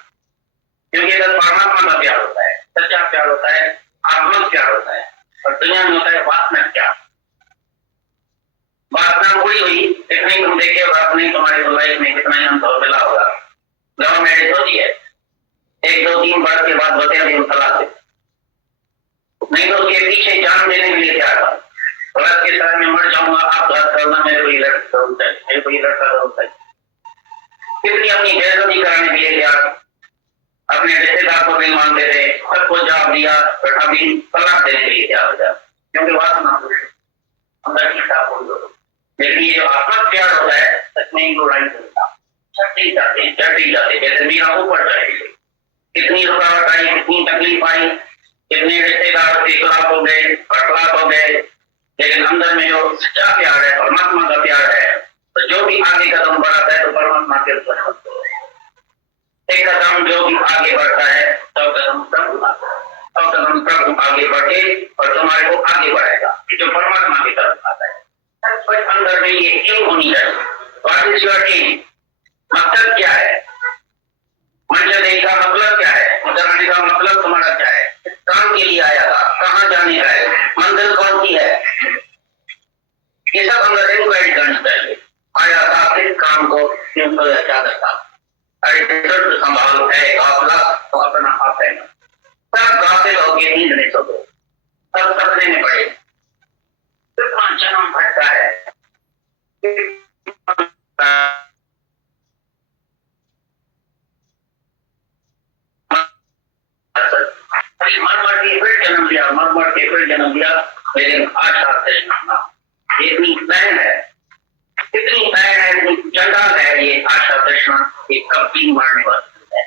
क्योंकि इधर परमात्मा का प्यार होता है, सच्चा प्यार होता है, आत्मिक प्यार होता है, और दुनिया में होता है वासना प्यार। वासना पूरी हुई इतनी तुम देखे और अपनी तुम्हारी लाइफ में कितना ही अनुभव मिला होगा। लव मैरिज होती है, 1 2 3 वर्ष के बाद होते हैं तलाक, नहीं तो उसके पीछे जान देने के लिए क्या था, औरत के साथ में मर जाऊंगा, आप बात करना, मेरे को ये लड़का जरूरत है, मेरे को ये लड़का जरूरत है, कितनी अपनी बेइज्जती कराने के लिए क्या, अपने रिश्तेदार को नहीं मानते थे, सबको जवाब दिया, अभी तलाक देने के लिए क्या हो जाए, क्योंकि वासना अंदर की साफ हो गई। लेकिन ये जो आपका प्यार होता है सच में लड़ाई चलता, चढ़ती जाते जैसे मीरा ऊपर चढ़ेगी, कितनी रुकावट आई, कितनी तकलीफ आई, कितने रिश्तेदार के खिलाफ हो गए, खिलाफ हो गए, लेकिन अंदर में जो सच्चा प्यार है, परमात्मा का प्यार है, तो जो भी आगे कदम बढ़ाता है तो परमात्मा के ऊपर एक कदम जो भी आगे बढ़ता है तब कदम प्रभु आगे बढ़े और तुम्हारे को आगे बढ़ाएगा, जो परमात्मा की तरफ आता है। अंदर में ये एम होनी चाहिए, व्हाट इज योर एम, मकसद क्या है, मंजिल का मतलब क्या है, उतरने का मतलब तुम्हारा क्या है, काम के लिए आया था, कहाँ जाने का है, मंजिल कौन सी है, ये सब अंदर इंक्वायरी करनी चाहिए। आया था इस काम को क्यों तो क्या करता, अरे रिजल्ट संभाल है काफला तो अपना आप है, सब गाफिल हो गए, नींद नहीं सो गए, सब सपने में पड़े, कितना जन्म भटका है, मर मर के फिर जन्म लिया, मर मर के फिर जन्म लिया, लेकिन आशा तृष्णा इतनी बहन है, इतनी बहन है, इतनी जंगल है ये आशा तृष्णा, ये कभी मरने वाली है।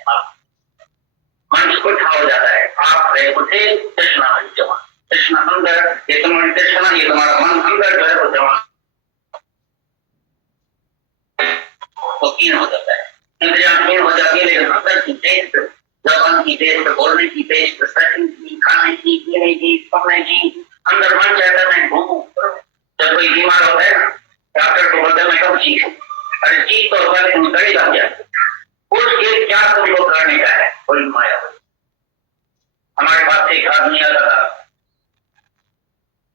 मन उठा हो जाता है, आप रहे उठे तृष्णा जमा, तृष्णा अंदर, ये तुम्हारी तृष्णा, ये तुम्हारा मन अंदर जो है वो जमा तो कीन हो जाता है, इंद्रियां कीन हो जाती है, लेकिन अंदर की टेस्ट, जबान की टेस्ट, बोलने की टेस्ट, सचिन की, खाने की, पीने की, सोने की, अंदर मन चाहता है मैं घूमूं। जब कोई बीमार होता है ना, डॉक्टर को बोलते मैं कब ठीक हूँ, अरे ठीक तो होगा लेकिन करेगा क्या, उसके क्या तुमको करने का है, कोई माया। हमारे पास एक आदमी आता था,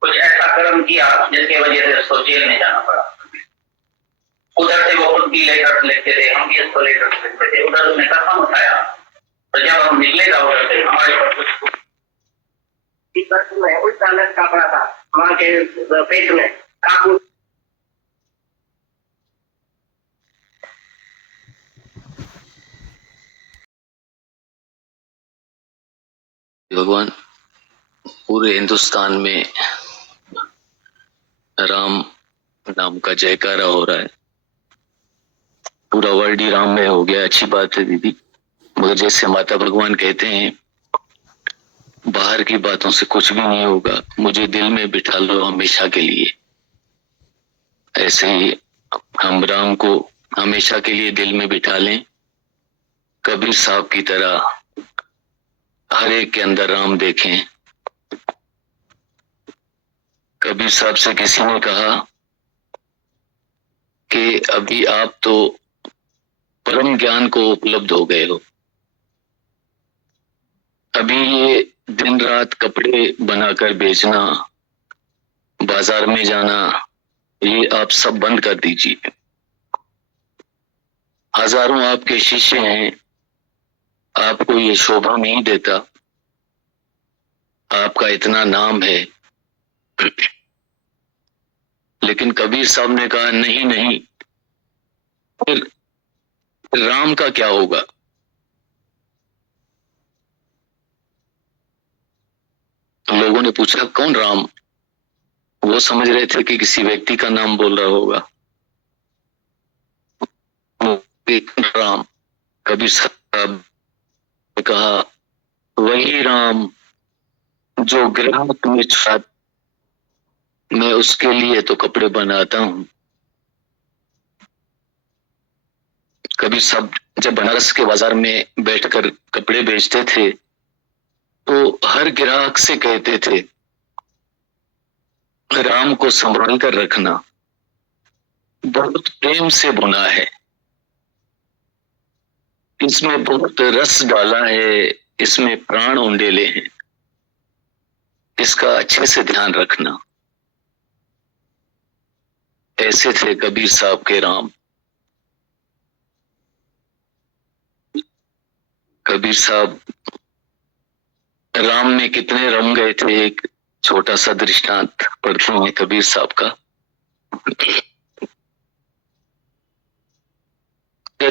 कुछ ऐसा कर्म किया जिसकी वजह से उसको जेल में जाना पड़ा। उधर से वो खुद भी लेटर लिखते थे, हम भी उसको लेटर लिखते थे, उधर उसने कसम उठाया, तो जब हम निकलेगा उधर से हमारे पर कुछ में उल्टा लटका पड़ा था, वहां के पेट में काबू। भगवान, पूरे हिंदुस्तान में राम नाम का जयकारा हो रहा है, पूरा वर्ल्ड ही राम में हो गया। अच्छी बात है दीदी, मगर जैसे माता भगवान कहते हैं बाहर की बातों से कुछ भी नहीं होगा, मुझे दिल में बिठा लो हमेशा के लिए। ऐसे ही हम राम को हमेशा के लिए दिल में बिठा लें, कबीर साहब की तरह हर एक के अंदर राम देखें। कबीर साहब से किसी ने कहा कि अभी आप तो परम ज्ञान को उपलब्ध हो गए हो, अभी ये दिन रात कपड़े बनाकर बेचना, बाजार में जाना, ये आप सब बंद कर दीजिए। हजारों आपके शिष्य हैं, आपको ये शोभा नहीं देता, आपका इतना नाम है। लेकिन कबीर साहब ने कहा नहीं नहीं, फिर राम का क्या होगा। लोगों ने पूछा कौन राम, वो समझ रहे थे कि किसी व्यक्ति का नाम बोल रहा होगा। राम, कबीर साहब ने कहा वही राम जो ग्राहक में छाप, मैं उसके लिए तो कपड़े बनाता हूं। कबीर साहब जब बनारस के बाजार में बैठकर कपड़े बेचते थे तो हर ग्राहक से कहते थे राम को संभाल कर रखना, बहुत प्रेम से बुना है, इसमें बहुत रस डाला है, इसमें प्राण उंडेले हैं, इसका अच्छे से ध्यान रखना। ऐसे थे कबीर साहब के राम। कबीर साहब राम में कितने रम गए थे, एक छोटा सा दृष्टांत पढ़ते हैं कबीर साहब का।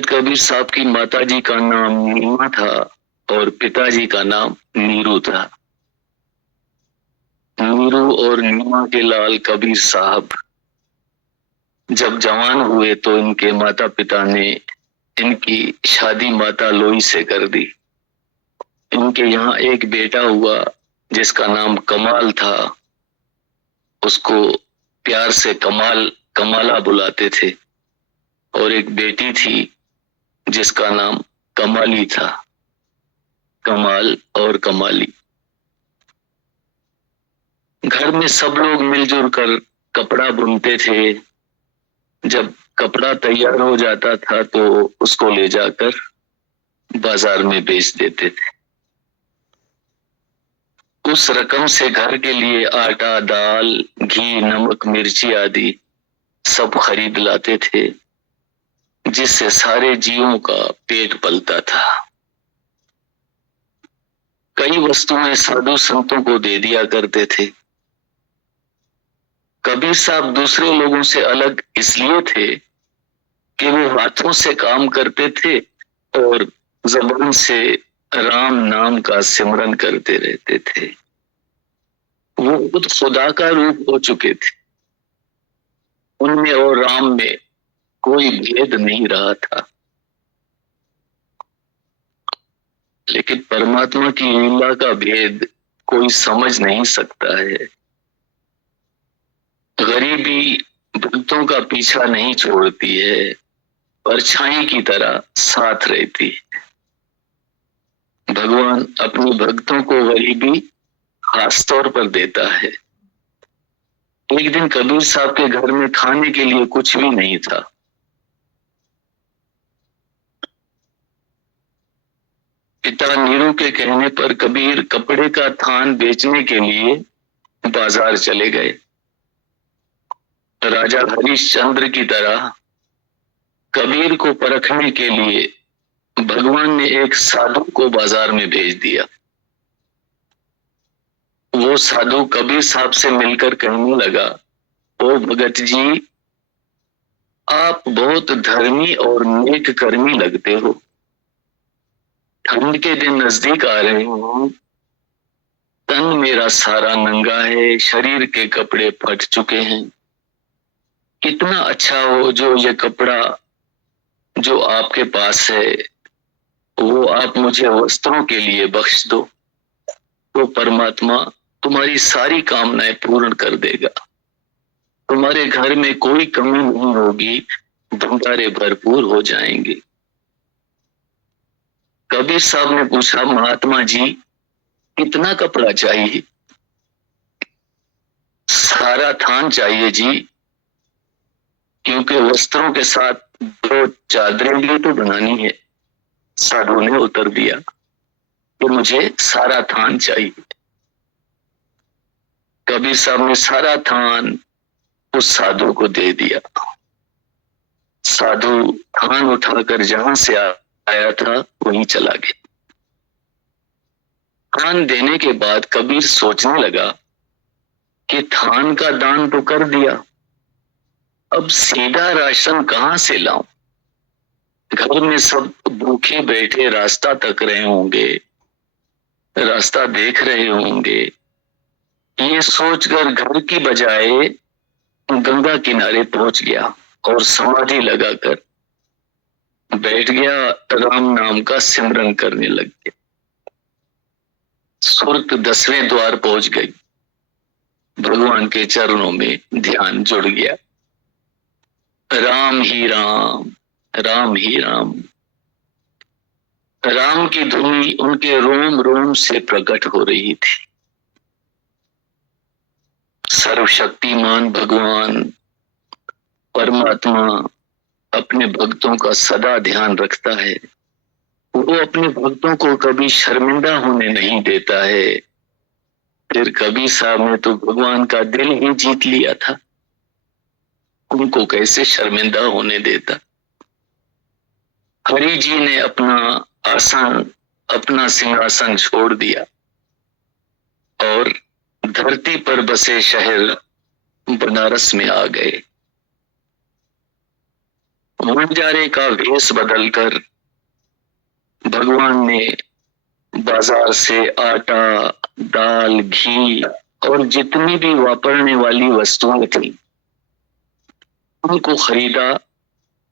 कबीर साहब की माताजी का नाम नीमा था और पिताजी का नाम नीरू था। नीरू और नीमा के लाल कबीर साहब जब जवान हुए तो इनके माता पिता ने इनकी शादी माता लोई से कर दी। इनके यहाँ एक बेटा हुआ जिसका नाम कमाल था, उसको प्यार से कमाल कमाला बुलाते थे, और एक बेटी थी जिसका नाम कमाली था, कमाल और कमाली। घर में सब लोग मिलजुल कर कपड़ा बुनते थे। जब कपड़ा तैयार हो जाता था तो उसको ले जाकर बाजार में बेच देते थे। उस रकम से घर के लिए आटा, दाल, घी, नमक, मिर्ची आदि सब खरीद लाते थे, जिससे सारे जीवों का पेट पलता था। कई वस्तुएं साधु संतों को दे दिया करते थे, कबीर साहब दूसरे लोगों से अलग इसलिए थे कि वो हाथों से काम करते थे और जबान से राम नाम का सिमरन करते रहते थे। वो खुद खुदा का रूप हो चुके थे, उनमें और राम में कोई भेद नहीं रहा था। लेकिन परमात्मा की लीला का भेद कोई समझ नहीं सकता है। गरीबी भक्तों का पीछा नहीं छोड़ती है, परछाई की तरह साथ रहती है। भगवान अपने भक्तों को गरीबी खास तौर पर देता है। एक दिन कबीर साहब के घर में खाने के लिए कुछ भी नहीं था। पिता नीरू के कहने पर कबीर कपड़े का थान बेचने के लिए बाजार चले गए। राजा हरिश्चंद्र की तरह कबीर को परखने के लिए भगवान ने एक साधु को बाजार में भेज दिया। वो साधु कबीर साहब से मिलकर कहने लगा, ओ भगत जी, आप बहुत धर्मी और नेक कर्मी लगते हो। ठंड के दिन नजदीक आ रहे हो, तन मेरा सारा नंगा है, शरीर के कपड़े फट चुके हैं। कितना अच्छा हो जो ये कपड़ा जो आपके पास है वो आप मुझे वस्त्रों के लिए बख्श दो, तो परमात्मा तुम्हारी सारी कामनाएं पूर्ण कर देगा। तुम्हारे घर में कोई कमी नहीं होगी, भंडारे भरपूर हो जाएंगे। कबीर साहब ने पूछा, महात्मा जी कितना कपड़ा चाहिए? सारा थान चाहिए जी, क्योंकि वस्त्रों के साथ 2 चादरें भी तो बनानी है। साधु ने उत्तर दिया कि मुझे सारा थान चाहिए। कबीर साहब ने सारा थान उस साधु को दे दिया। साधु थान उठाकर जहां से आया था वहीं चला गया। थान देने के बाद कबीर सोचने लगा कि थान का दान तो कर दिया, अब सीधा राशन कहां से लाऊं? घर में सब भूखे बैठे रास्ता तक रहे होंगे, रास्ता देख रहे होंगे। ये सोचकर घर की बजाय गंगा किनारे पहुंच गया और समाधि लगाकर बैठ गया, राम नाम का सिमरन करने लग गया। सुरत 10वें द्वार पहुंच गई, भगवान के चरणों में ध्यान जुड़ गया। राम ही राम, राम ही राम। राम की धुनी उनके रोम रोम से प्रकट हो रही थी। सर्वशक्तिमान भगवान परमात्मा अपने भक्तों का सदा ध्यान रखता है। वो अपने भक्तों को कभी शर्मिंदा होने नहीं देता है। फिर कबीर साहब ने तो भगवान का दिल ही जीत लिया था, उनको कैसे शर्मिंदा होने देता। हरि जी ने अपना आसन, अपना सिंहासन छोड़ दिया और धरती पर बसे शहर बनारस में आ गए। बंजारे का वेश बदलकर भगवान ने बाजार से आटा, दाल, घी और जितनी भी वापरने वाली वस्तुएं थी उनको खरीदा,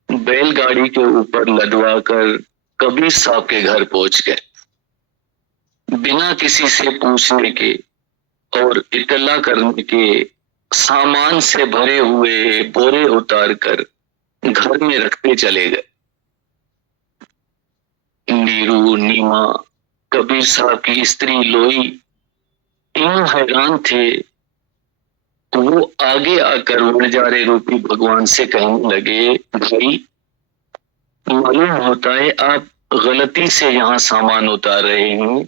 बैलगाड़ी के ऊपर लदवाकर कबीर साहब के घर पहुंच गए। बिना किसी से पूछने के और इत्तला करने के सामान से भरे हुए बोरे उतार कर घर में रखते चले गए। नीरू, नीमा, कबीर साहब की स्त्री लोई तीनों हैरान थे। वो आगे आकर नजारे रूपी भगवान से कहने लगे, भाई मालूम होता है आप गलती से यहाँ सामान उतार रहे हैं।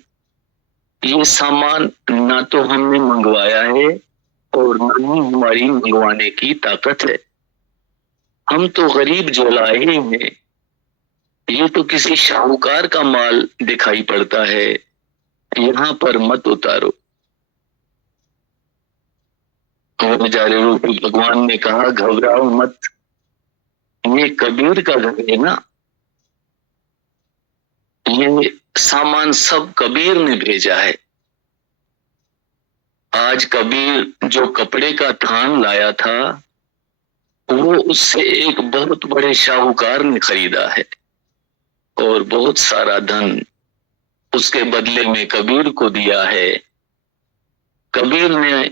ये सामान ना तो हमने मंगवाया है और ना ही हमारी मंगवाने की ताकत है। हम तो गरीब जोलाए ही हैं। ये तो किसी शाहूकार का माल दिखाई पड़ता है, यहाँ पर मत उतारो। नजारे रूपी भगवान ने कहा, घबराओ मत, ये कबीर का घर है ना, ये सामान सब कबीर ने भेजा है। आज कबीर जो कपड़े का थान लाया था वो उससे एक बहुत बड़े शाहूकार ने खरीदा है और बहुत सारा धन उसके बदले में कबीर को दिया है। कबीर ने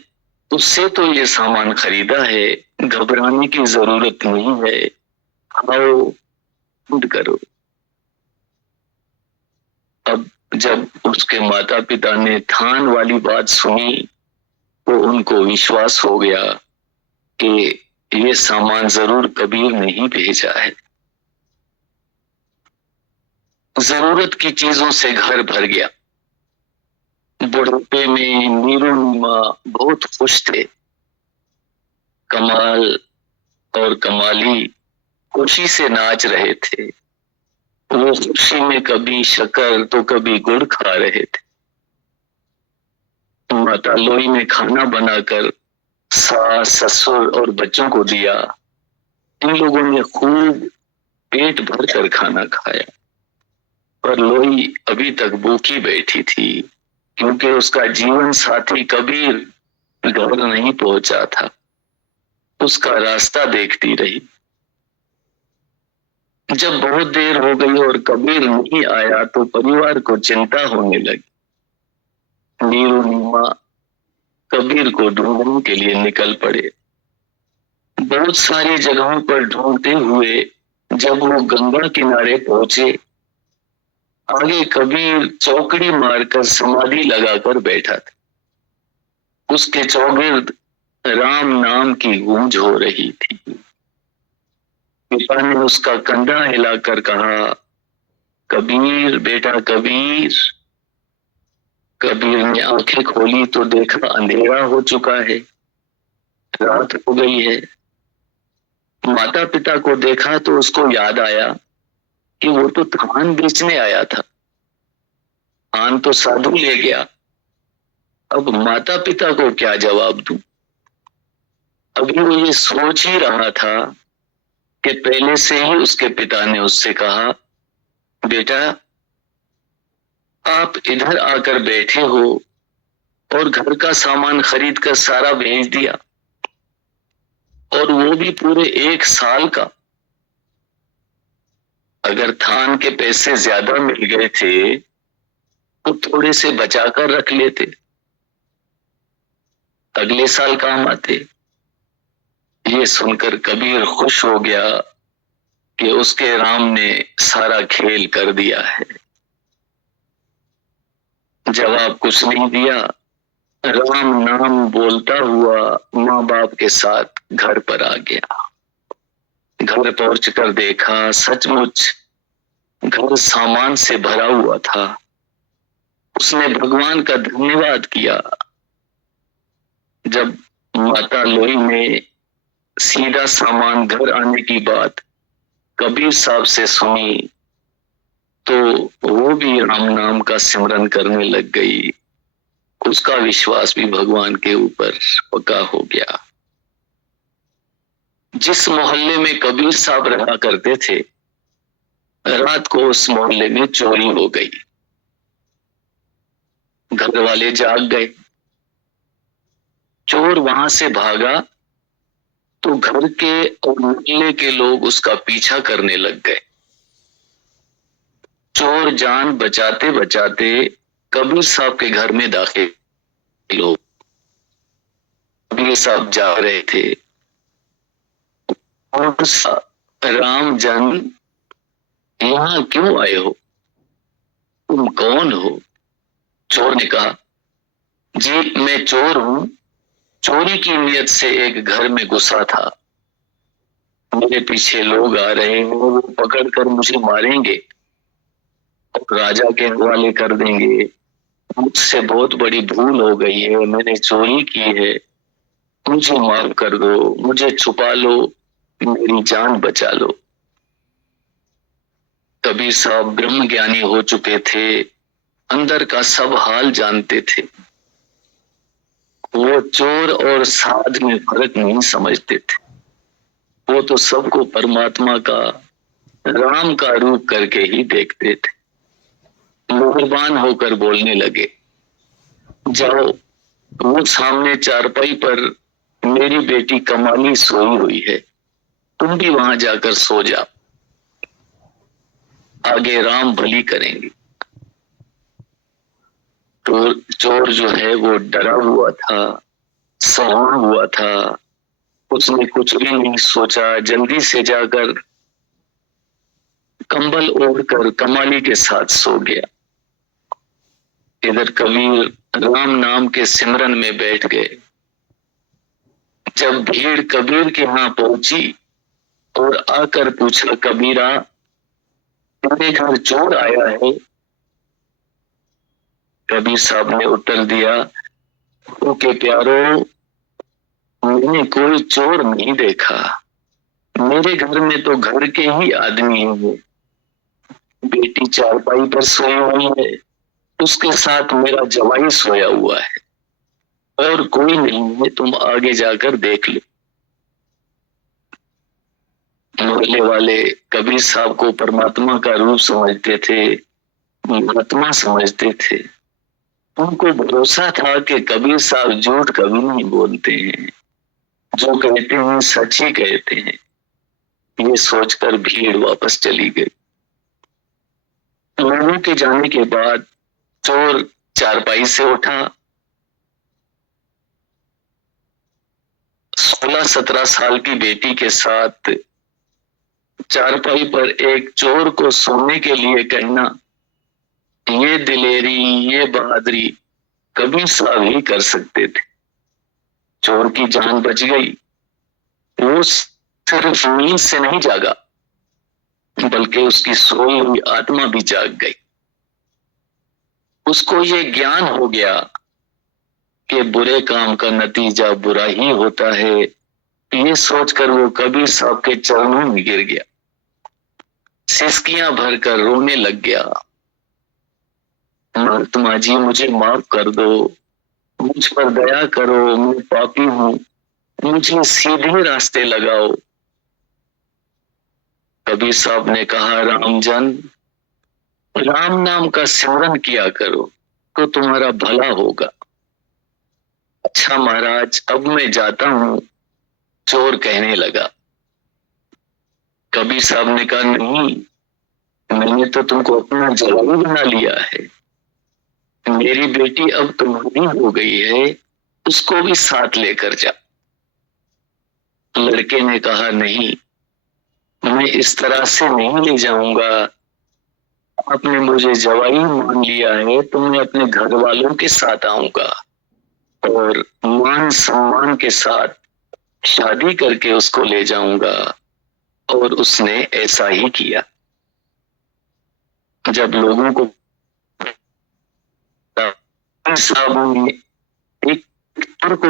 उससे तो ये सामान खरीदा है, घबराने की जरूरत नहीं है, आओ खुद करो। अब जब उसके माता पिता ने थान वाली बात सुनी तो उनको विश्वास हो गया कि ये सामान जरूर कबीर ने ही भेजा है। जरूरत की चीजों से घर भर गया। बुढ़ापे में नीरू नीमा बहुत खुश थे। कमाल और कमाली खुशी से नाच रहे थे। वो खुशी में कभी शक्कर तो कभी गुड़ खा रहे थे। माता लोई ने खाना बनाकर सास ससुर और बच्चों को दिया। इन लोगों ने खूब पेट भर कर खाना खाया, पर लोई अभी तक भूखी बैठी थी क्योंकि उसका जीवन साथी कबीर घर नहीं पहुंचा था। उसका रास्ता देखती रही। जब बहुत देर हो गई और कबीर नहीं आया तो परिवार को चिंता होने लगी। नीरू नीमा कबीर को ढूंढने के लिए निकल पड़े। बहुत सारी जगहों पर ढूंढते हुए जब वो गंगा किनारे पहुंचे, आगे कबीर चौकड़ी मारकर समाधि लगाकर बैठा था। उसके चौगिर्द राम नाम की गूंज हो रही थी। पिता ने उसका कंधा हिलाकर कहा, कबीर बेटा कबीर। कबीर ने आंखें खोली तो देखा अंधेरा हो चुका है, रात हो गई है। माता पिता को देखा तो उसको याद आया कि वो तो थान बेचने आया था, थान तो साधु ले गया। अब माता पिता को क्या जवाब दूं? अभी वो ये सोच ही रहा था कि पहले से ही उसके पिता ने उससे कहा, बेटा आप इधर आकर बैठे हो और घर का सामान खरीद कर सारा भेज दिया, और वो भी पूरे 1 साल का। अगर थान के पैसे ज्यादा मिल गए थे तो थोड़े से बचाकर रख लेते, अगले साल काम आते। ये सुनकर कबीर खुश हो गया कि उसके राम ने सारा खेल कर दिया है। जवाब कुछ नहीं दिया। राम नाम बोलता हुआ माँ बाप के साथ घर पर आ गया। घर पहुंचकर देखा सचमुच घर सामान से भरा हुआ था। उसने भगवान का धन्यवाद किया। जब माता लोई ने सीधा सामान घर आने की बात कबीर साहब से सुनी तो वो भी राम नाम का सिमरन करने लग गई। उसका विश्वास भी भगवान के ऊपर पक्का हो गया। जिस मोहल्ले में कबीर साहब रहा करते थे, रात को उस मोहल्ले में चोरी हो गई। घर वाले जाग गए। चोर वहां से भागा तो घर के और मोहल्ले के लोग उसका पीछा करने लग गए। चोर जान बचाते बचाते कबीर साहब के घर में दाखिल हो। कबीर साहब जा रहे थे और राम जन यहाँ क्यों आए हो, तुम कौन हो? चोर ने कहा, जी मैं चोर हूं, चोरी की नियत से एक घर में घुसा था। मेरे पीछे लोग आ रहे हैं, वो पकड़कर मुझे मारेंगे और राजा के हवाले कर देंगे। मुझसे बहुत बड़ी भूल हो गई है, मैंने चोरी की है, मुझे माफ कर दो, मुझे छुपा लो, मेरी जान बचा लो। कबीर साहब ब्रह्म ज्ञानी हो चुके थे, अंदर का सब हाल जानते थे। वो चोर और साध में फर्क नहीं समझते थे। वो तो सबको परमात्मा का, राम का रूप करके ही देखते थे। मेहरबान होकर बोलने लगे, जाओ, वो सामने चारपाई पर मेरी बेटी कमाली सोई हुई है, तुम भी वहां जाकर सो जाओ, आगे राम भली करेंगे। तो चोर जो है वो डरा हुआ था, सहमा हुआ था, उसने कुछ भी नहीं सोचा, जल्दी से जाकर कंबल ओढ़कर कमाली के साथ सो गया। इधर कबीर राम नाम के सिमरन में बैठ गए। जब भीड़ कबीर के यहाँ पहुंची और आकर पूछा, कबीरा, तेरे घर चोर आया है? कबीर साहब ने उत्तर दिया, ओके प्यारो, मैंने कोई चोर नहीं देखा, मेरे घर में तो घर के ही आदमी हैं। बेटी चारपाई पर सोई हुई है, उसके साथ मेरा जवाई सोया हुआ है, और कोई नहीं है, तुम आगे जाकर देख लो। मोहल्ले वाले कबीर साहब को परमात्मा का रूप समझते थे, महात्मा समझते थे। उनको भरोसा था कि कबीर साहब झूठ कभी नहीं बोलते हैं, जो कहते हैं सच ही कहते हैं। ये सोचकर भीड़ वापस चली गई। लोगों के जाने के बाद चोर चारपाई से उठा। 16-17 साल की बेटी के साथ चारपाई पर एक चोर को सोने के लिए कहना, ये दिलेरी, ये बहादुरी कबीर साहब ही कर सकते थे। चोर की जान बच गई। वो सिर्फ नींद से नहीं जागा, बल्कि उसकी सोई हुई आत्मा भी जाग गई। उसको ये ज्ञान हो गया कि बुरे काम का नतीजा बुरा ही होता है। ये सोचकर वो कबीर साहब के चरणों में गिर गया, सिसकियां भरकर रोने लग गया, महात्मा जी मुझे माफ कर दो, मुझ पर दया करो, मैं पापी हूं, मुझे सीधे रास्ते लगाओ। कबीर साहब ने कहा, रामजन, राम नाम का सिमरन किया करो तो तुम्हारा भला होगा। अच्छा महाराज, अब मैं जाता हूं, चोर कहने लगा। कबीर साहब ने कहा, नहीं, मैंने तो तुमको अपना जवाई बना लिया है, मेरी बेटी अब तुम्हारी हो गई है, उसको भी साथ लेकर जा। लड़के ने कहा, नहीं, मैं इस तरह से नहीं ले जाऊंगा, आपने मुझे जवाई मान लिया है तो मैं अपने घर वालों के साथ आऊंगा और मान सम्मान के साथ शादी करके उसको ले जाऊंगा। और उसने ऐसा ही किया। जब लोगों को साहब ने एक चोर को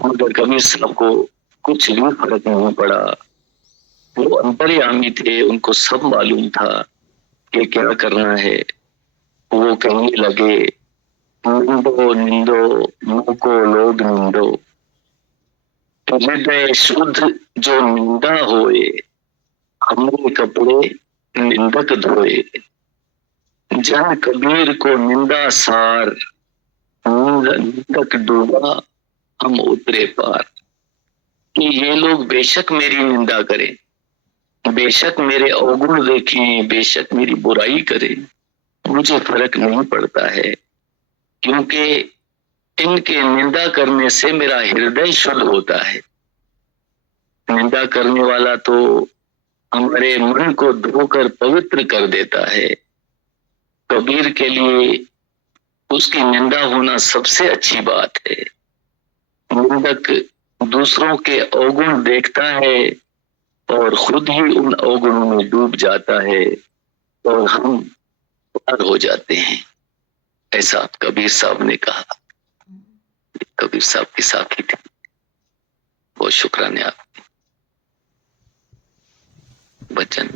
मगर कबीर साहब को कुछ भी फर्क नहीं पड़ा। वो अंतर्यामी थे, उनको सब मालूम था कि क्या करना है। वो कहने लगे, निंदो निंदो मुझको लोग निंदो, हृदय शुद्ध जो निंदा होए, हमरे कपड़े निंदक धोए। जन कबीर को निंदा सार, निंदक डूबा हम उतरे पार। कि ये लोग बेशक मेरी निंदा करें, बेशक मेरे अवगुण देखें, बेशक मेरी बुराई करें, मुझे फर्क नहीं पड़ता है, क्योंकि इनके निंदा करने से मेरा हृदय शुद्ध होता है। निंदा करने वाला तो हमारे मन को धोकर पवित्र कर देता है। कबीर के लिए उसकी निंदा होना सबसे अच्छी बात है। निंदक दूसरों के अवगुण देखता है और खुद ही उन अवगुणों में डूब जाता है और हम पार हो जाते हैं। ऐसा कबीर साहब ने कहा। कबीर साहब की साथी थी। बहुत शुक्राने आपके वचन।